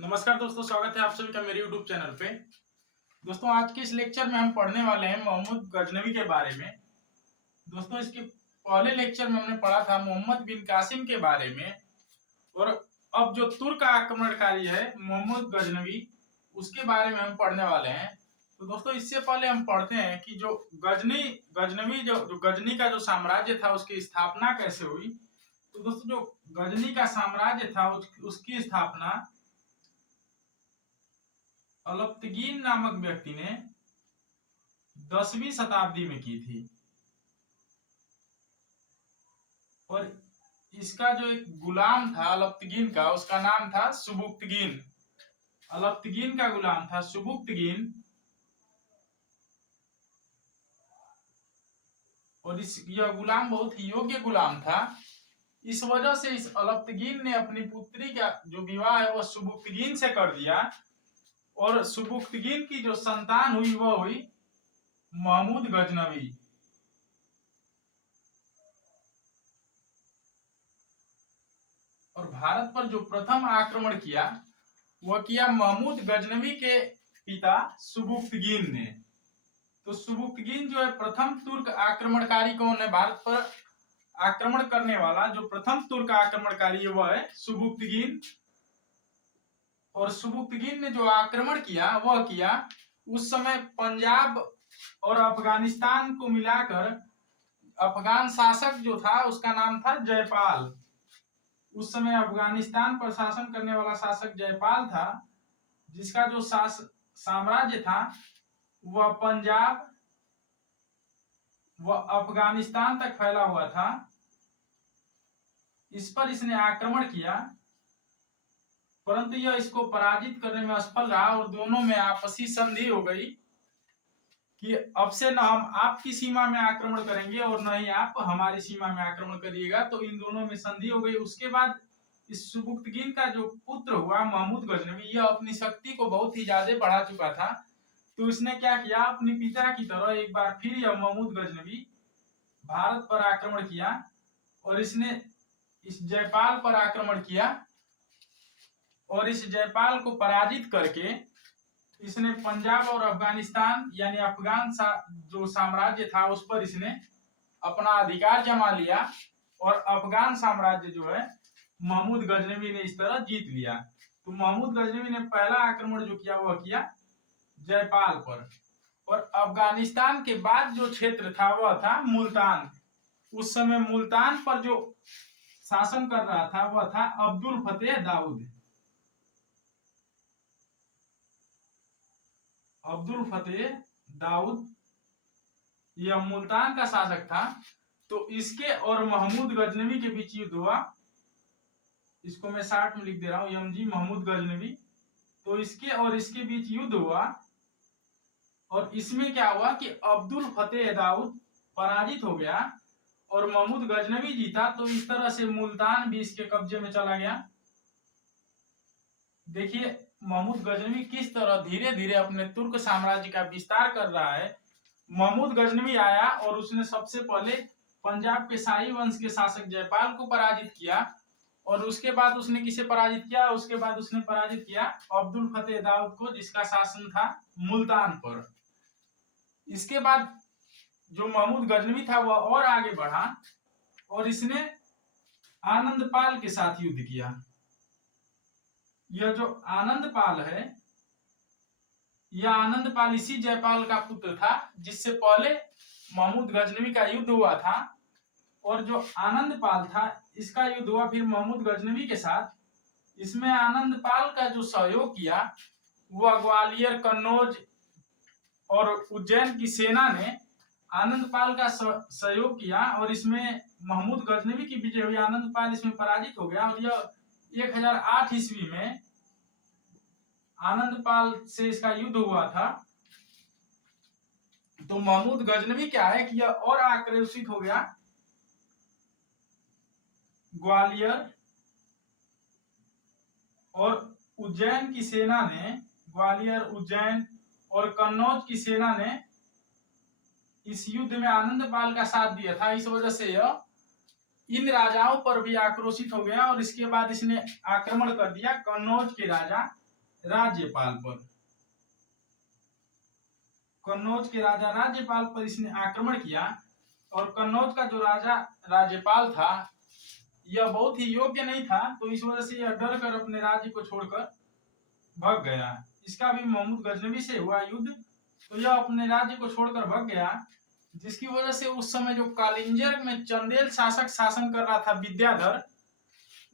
नमस्कार दोस्तों, स्वागत है आप सभी का मेरे YouTube चैनल पे। दोस्तों, आज के इस लेक्चर में हम पढ़ने वाले हैं मोहम्मद गजनवी के बारे में। दोस्तों, इसके पहले लेक्चर में हमने पढ़ा था मोहम्मद बिन कासिम के बारे में, और अब जो तुर्क आक्रमणकारी है मोहम्मद गजनवी, उसके बारे में हम पढ़ने वाले हैं। तो दोस्तों, इससे पहले हम पढ़ते हैं कि जो गजनवी जो गजनी का जो साम्राज्य था उसकी स्थापना कैसे हुई। तो दोस्तों, जो गजनी का साम्राज्य था उसकी स्थापना अलप्तगीन नामक व्यक्ति ने 10वीं शताब्दी में की थी। और इसका जो एक गुलाम था अलप्तगीन का, उसका नाम था सुबुक्तगीन। अलप्तगीन का गुलाम था सुबुक्तगीन। और यह गुलाम बहुत ही योग्य गुलाम था। इस वजह से इस अलप्तगीन ने अपनी पुत्री का जो विवाह है वह सुबुक्तगीन से कर दिया, और सुबुक्तगीन की जो संतान हुई वह हुई महमूद गजनवी। और भारत पर जो प्रथम आक्रमण किया वह किया महमूद गजनवी के पिता सुबुक्तगीन ने। तो सुबुक्तगीन जो है प्रथम तुर्क आक्रमणकारी कौन है? भारत पर आक्रमण करने वाला जो प्रथम तुर्क आक्रमणकारी है वह है सुबुक्तगीन। और सुबुक्तगीन ने जो आक्रमण किया वह किया उस समय पंजाब और अफगानिस्तान को मिलाकर। अफगान शासक जो था उसका नाम था जयपाल। उस समय अफगानिस्तान पर शासन करने वाला शासक जयपाल था, जिसका जो साम्राज्य था वह पंजाब व अफगानिस्तान तक फैला हुआ था। इस पर इसने आक्रमण किया, परंतु यह इसको पराजित करने में असफल रहा, और दोनों में आपसी संधि हो गई कि अब से न हम आपकी सीमा में आक्रमण करेंगे और न ही आप हमारी सीमा में आक्रमण करिएगा। तो इन दोनों में संधि हो गई। उसके बाद इस सुबुक्तगीन का जो पुत्र हुआ महमूद गजनवी, यह अपनी शक्ति को बहुत ही ज्यादा बढ़ा चुका था। तो इसने क्या किया, अपने पिता की तरह एक बार फिर यह महमूद गजनवी भारत पर आक्रमण किया, और इसने इस जयपाल पर आक्रमण किया, और इस जयपाल को पराजित करके इसने पंजाब और अफगानिस्तान यानी अफगान जो साम्राज्य था उस पर इसने अपना अधिकार जमा लिया, और अफगान साम्राज्य जो है महमूद गजनवी ने इस तरह जीत लिया। तो महमूद गजनवी ने पहला आक्रमण जो किया वह किया जयपाल पर। और अफगानिस्तान के बाद जो क्षेत्र था वह था मुल्तान। उस समय मुल्तान पर जो शासन कर रहा था वह था अब्दुल फतेह दाऊद। अब्दुल फतेह दाऊद यह मुल्तान का शासक था। तो इसके और महमूद गजनवी के बीच युद्ध हुआ। इसको मैं शार्ट में लिख दे रहा हूं, एमजी महमूद गजनवी। तो इसके और इसके बीच युद्ध हुआ, और इसमें क्या हुआ कि अब्दुल फतेह दाऊद पराजित हो गया और महमूद गजनवी जीता। तो इस तरह से मुल्तान भी इसके कब्जे में चला गया। देखिए महमूद गजनवी किस तरह धीरे धीरे अपने तुर्क साम्राज्य का विस्तार कर रहा है। महमूद गजनवी आया और उसने सबसे पहले पंजाब के शाही वंश के शासक जयपाल को पराजित किया, और उसके बाद उसने किसे पराजित किया? उसके बाद उसने पराजित किया अब्दुल फतेह दाऊद को, जिसका शासन था मुल्तान पर। इसके बाद जो महमूद गजनवी था वह और आगे बढ़ा, और इसने आनंदपाल के साथ युद्ध किया। यह जो आनंदपाल है, यह आनंदपाल इसी जयपाल का पुत्र था जिससे पहले महमूद गजनवी का युद्ध हुआ था। और जो आनंदपाल था इसका युद्ध हुआ फिर महमूद गजनवी के साथ। इसमें आनंदपाल का जो सहयोग किया वह ग्वालियर, कन्नौज और उज्जैन की सेना ने आनंदपाल का सहयोग किया, और इसमें महमूद गजनवी की विजय हुई। आनंदपाल इसमें पराजित हो गया, और यह 1008 ईस्वी में आनंदपाल से इसका युद्ध हुआ था। तो महमूद गजनवी क्या है कि यह और आक्रोशित हो गया। ग्वालियर और उज्जैन की सेना ने, ग्वालियर, उज्जैन और कन्नौज की सेना ने इस युद्ध में आनंदपाल का साथ दिया था। इस वजह से यह इन राजाओं पर भी आक्रोशित हो गया, और इसके बाद इसने आक्रमण कर दिया कन्नौज के राजा राज्यपाल पर, कन्नौज के राजा राज्यपाल पर इसने आक्रमण किया। और कन्नौज का जो राजा राज्यपाल था यह बहुत ही योग्य नहीं था, तो इस वजह से यह डर कर अपने राज्य को छोड़कर भाग गया। इसका भी महमूद गजनवी से हुआ युद्ध, तो यह अपने राज्य को छोड़कर भाग गया, जिसकी वजह से उस समय जो कालिंजर में चंदेल शासक शासन कर रहा था विद्याधर,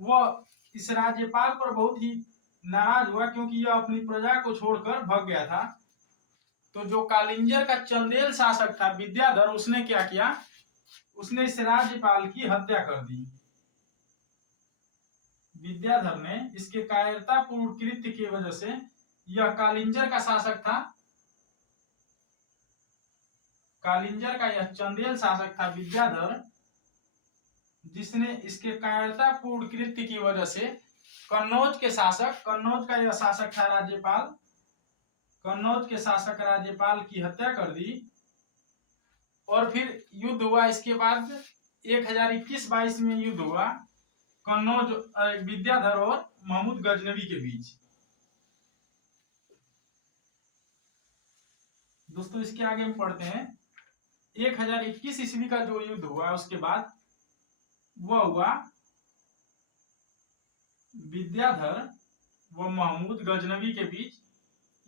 वह इस राज्यपाल पर बहुत ही नाराज हुआ, क्योंकि यह अपनी प्रजा को छोड़कर भाग गया था। तो जो कालिंजर का चंदेल शासक था विद्याधर, उसने क्या किया, उसने इस राज्यपाल की हत्या कर दी। विद्याधर ने इसके कायरतापूर्ण कृत्य की वजह से, यह कालिंजर का शासक था, कालिंजर का यह चंदेल शासक था विद्याधर, जिसने इसके कायरतापूर्ण कृत्य की वजह से कन्नौज के शासक, कन्नौज का यह शासक था राज्यपाल, कन्नौज के शासक राज्यपाल की हत्या कर दी। और फिर युद्ध हुआ। इसके बाद 1021-22 में युद्ध हुआ कन्नौज विद्याधर और महमूद गजनवी के बीच। दोस्तों इसके आगे हम पढ़ते हैं 1021 ईस्वी का जो युद्ध हुआ, उसके बाद वह हुआ विद्याधर व महमूद गजनवी के बीच।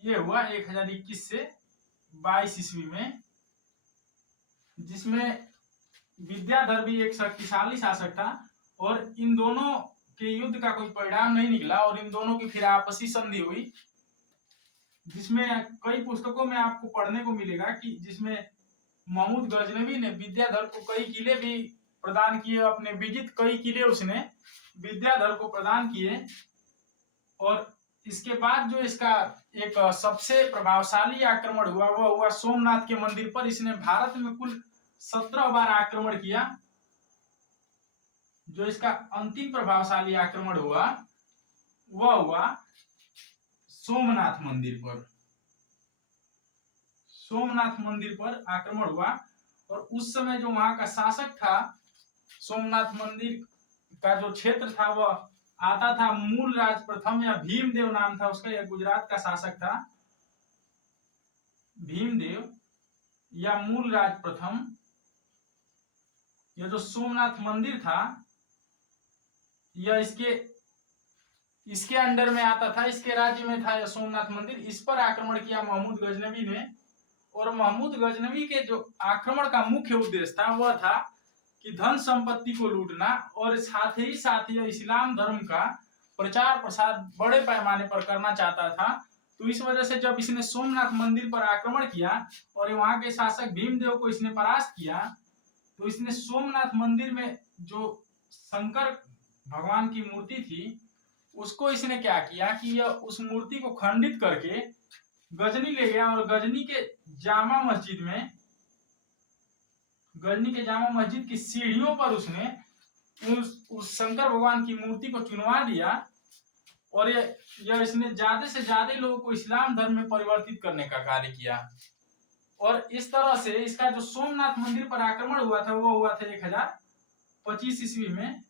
ये हुआ 1021 से 22 ईस्वी में, जिसमें विद्याधर भी एक शक्तिशाली शासक था और इन दोनों के युद्ध का कोई परिणाम नहीं निकला और इन दोनों की फिर आपसी संधि हुई, जिसमें कई पुस्तकों में आपको पढ़ने को मिलेगा कि जिसमें महमूद गजनवी ने विद्याधर को कई किले भी प्रदान किए, अपने विजित कई किले उसने विद्याधर को प्रदान किए। और इसके बाद जो इसका एक सबसे प्रभावशाली आक्रमण हुआ वह हुआ सोमनाथ के मंदिर पर। इसने भारत में कुल 17 बार आक्रमण किया। जो इसका अंतिम प्रभावशाली आक्रमण हुआ वह हुआ सोमनाथ मंदिर पर, सोमनाथ मंदिर पर आक्रमण हुआ। और उस समय जो वहां का शासक था, सोमनाथ मंदिर का जो क्षेत्र था वह आता था मूलराज प्रथम, या भीमदेव नाम था उसका, यह गुजरात का शासक था भीमदेव या मूलराज प्रथम। यह जो सोमनाथ मंदिर था यह इसके अंडर में आता था, इसके राज्य में था यह सोमनाथ मंदिर। इस पर आक्रमण किया महमूद गजनवी ने। और महमूद गजनवी के जो आक्रमण का मुख्य उद्देश्य था वह था कि धन संपत्ति को लूटना और साथ ही यह इस्लाम धर्म का प्रचार प्रसार बड़े पैमाने पर करना चाहता था। तो इस वजह से जब इसने सोमनाथ मंदिर पर आक्रमण किया और वहां के शासक भीमदेव को इसने परास्त किया, तो इसने सोमनाथ मंदिर में जो शंकर भगवान की मूर्ति थी उसको इसने क्या किया कि यह उस मूर्ति को खंडित करके गजनी ले गया और गजनी के जामा मस्जिद की सीढ़ियों पर उसने उस शंकर भगवान की मूर्ति को चुनवा दिया। और यह इसने ज्यादा से ज्यादा लोगों को इस्लाम धर्म में परिवर्तित करने का कार्य किया। और इस तरह से इसका जो सोमनाथ मंदिर पर आक्रमण हुआ था वो हुआ था 1025 ईस्वी में।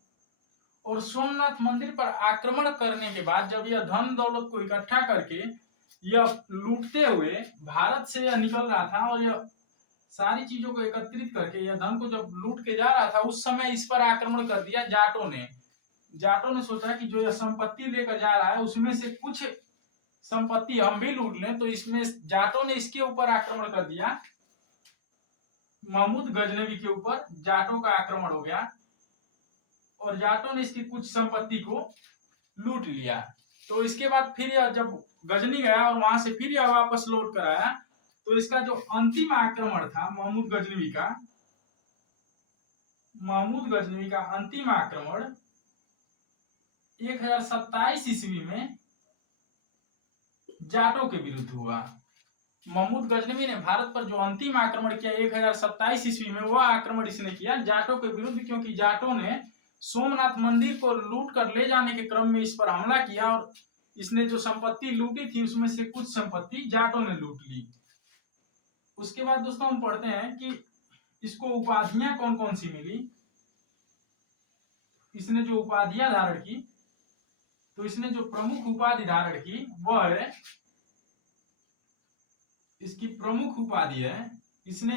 और सोमनाथ मंदिर पर आक्रमण करने के बाद जब यह धन दौलत को इकट्ठा करके यह लूटते हुए भारत से यह निकल रहा था और यह सारी चीजों को एकत्रित करके यह धन को जब लूट के जा रहा था, उस समय इस पर आक्रमण कर दिया जाटों ने। जाटों ने सोचा कि जो यह संपत्ति लेकर जा रहा है उसमें से कुछ संपत्ति हम भी लूट लें, तो इसमें जाटों ने इसके ऊपर आक्रमण कर दिया। महमूद गजनवी के ऊपर जाटों का आक्रमण हो गया और जाटों ने इसकी कुछ संपत्ति को लूट लिया। तो इसके बाद फिर यह जब गजनी गया और वहां से फिर यह वापस लौट कर आया, तो इसका जो अंतिम आक्रमण था महमूद गजनवी का अंतिम आक्रमण 1027 ईस्वी में जाटों के विरुद्ध हुआ। महमूद गजनवी ने भारत पर जो अंतिम आक्रमण किया 1027 ईस्वी में, वह आक्रमण इसने किया जाटों के विरुद्ध, क्योंकि जाटों ने सोमनाथ मंदिर को लूट कर ले जाने के क्रम में इस पर हमला किया और इसने जो संपत्ति लूटी थी उसमें से कुछ संपत्ति जाटों ने लूट ली। उसके बाद दोस्तों हम पढ़ते हैं कि इसको उपाधियां कौन कौन सी मिली। इसने जो उपाधियां धारण की तो इसने जो प्रमुख उपाधि धारण की वह है, इसकी प्रमुख उपाधि है, इसने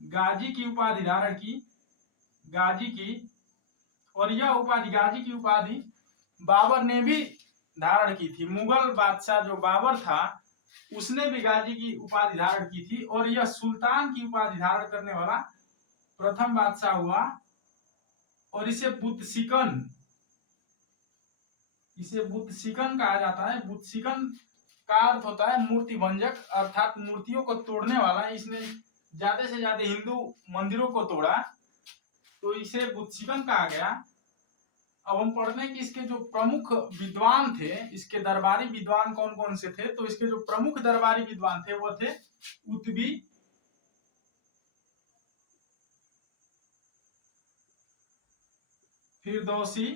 गाजी की उपाधि धारण की, गाजी की। और यह उपाधि, गाजी की उपाधि बाबर ने भी धारण की थी। मुगल बादशाह जो बाबर था उसने भी गाजी की उपाधि धारण की थी, और यह सुल्तान की उपाधि धारण करने वाला प्रथम बादशाह हुआ। और इसे बुत्सिकन, इसे बुत्सिकन कहा जाता है। बुत्सिकन का अर्थ होता है मूर्ति भंजक, अर्थात मूर्तियों को तोड़ने वाला। इसने ज्यादा से ज्यादा हिंदू मंदिरों को तोड़ा, तो इसे बुत्सिकन कहा गया। अब हम पढ़ते हैं कि इसके जो प्रमुख विद्वान थे, इसके दरबारी विद्वान कौन कौन से थे। तो इसके जो प्रमुख दरबारी विद्वान थे वो थे उतबी, फिरदौसी,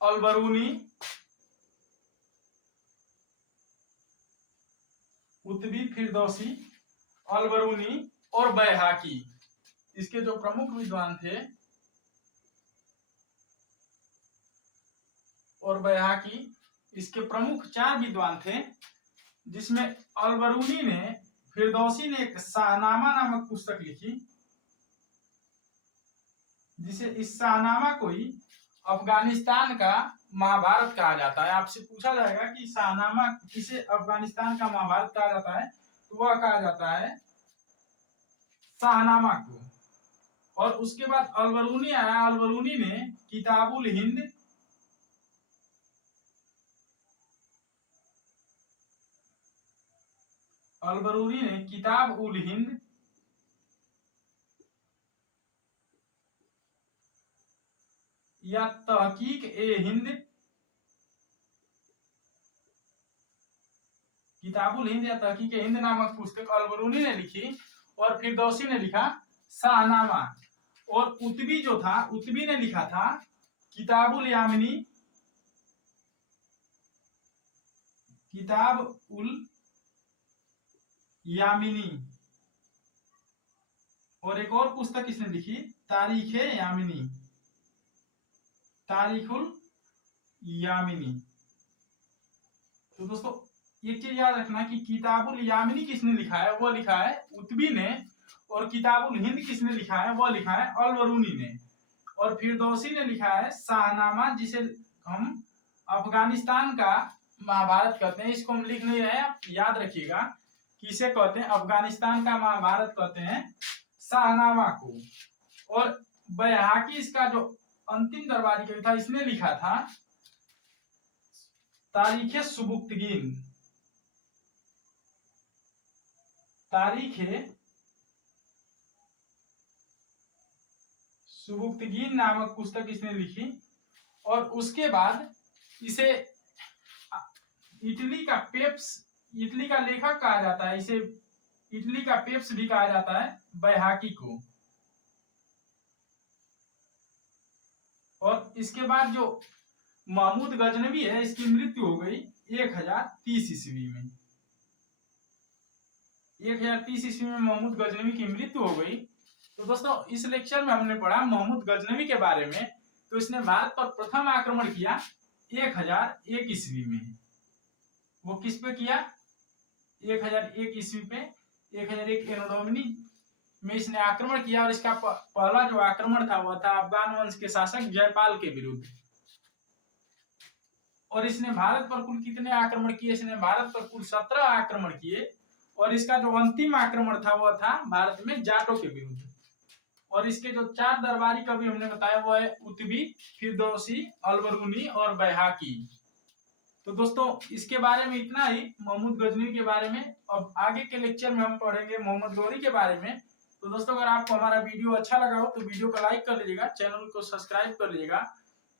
अलबरूनी, उतबी, फिरदौसी, अलबरूनी और बैहाकी। इसके जो प्रमुख विद्वान थे और बैहाकी, इसके प्रमुख 4 विद्वान थे, जिसमें अलबरूनी ने, फिरदौसी ने एक शाहनामा नामक पुस्तक लिखी, जिसे इस शाहनामा को ही अफगानिस्तान का महाभारत कहा जाता है। आपसे पूछा जाएगा कि शाहनामा किसे अफगानिस्तान का महाभारत कहा जाता है, तो वह कहा जाता है शाहनामा को। और उसके बाद अलबरूनी आया। अलबरूनी ने किताबुल हिंद, अलबरूनी ने किताब उल हिंद, या तहकीक ए हिंद, किताबुल हिंद या तहकीक ए हिंद नामक पुस्तक अलबरूनी ने लिखी। और फिरदौसी ने लिखा शाहनामा। और उतबी जो था, उतबी ने लिखा था किताबुल यामिनी, किताब उल यामिनी। और एक और पुस्तक इसने लिखी तारीखे यामिनी, तारीखुल यामिनी। तो दोस्तों एक चीज याद रखना कि किताबुल यामिनी किसने लिखा है, वो लिखा है उतबी ने। और किताबुल हिंद किसने लिखा है, वो लिखा है अलबरूनी ने। और फिरदौसी ने लिखा है शाहनामा, जिसे हम अफगानिस्तान का महाभारत कहते हैं। इसको हम लिख नहीं रहे हैं, आप याद रखिएगा कि इसे कहते हैं अफगानिस्तान का महाभारत कहते हैं, शाहनामा को। और बैहाकी इसका जो अंतिम दरबारी कवि था, इसने लिखा था तारीखे सुबुक्तगीन, तारीखे सुबुक्तगीन नामक पुस्तक इसने लिखी। और उसके बाद इसे इटली का पेप्स, इटली का लेखक कहा जाता है, इसे इटली का पेप्स भी कहा जाता है बैहाकी को। और इसके बाद जो महमूद गजनवी है, इसकी मृत्यु हो गई 1030 ईस्वी में। 1030 ईस्वी में महमूद गजनवी की मृत्यु हो गई। तो दोस्तों इस लेक्चर में हमने पढ़ा महमूद गजनवी के बारे में। तो इसने भारत पर प्रथम आक्रमण किया 1001 ईस्वी में। वो किस पे किया, 1001 ईस्वी पे, 1001 एनो डोमिनी में इसने आक्रमण किया। और इसका पहला जो आक्रमण था वह था अफगान वंश के शासक जयपाल के विरुद्ध। और इसने भारत पर कुल कितने आक्रमण किए, इसने भारत पर कुल 17 आक्रमण किए। और इसका जो अंतिम आक्रमण था वह था भारत में जाटों के विरुद्ध। और इसके जो 4 दरबारी कवि हमने बताया वो है उतबी, फिरदौसी, अलबरूनी और बैहाकी। तो दोस्तों इसके बारे में इतना ही महमूद गजनवी के बारे में। अब आगे के लेक्चर में हम पढ़ेंगे मोहम्मद गौरी के बारे में। तो दोस्तों अगर आपको हमारा वीडियो अच्छा लगा हो तो वीडियो को लाइक कर लीजिएगा, चैनल को सब्सक्राइब कर लीजिएगा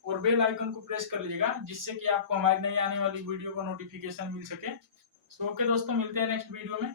और बेल आइकन को प्रेस कर लीजिएगा, जिससे कि आपको हमारी नई आने वाली वीडियो का नोटिफिकेशन मिल सके। सो ओके दोस्तों, मिलते हैं नेक्स्ट वीडियो में।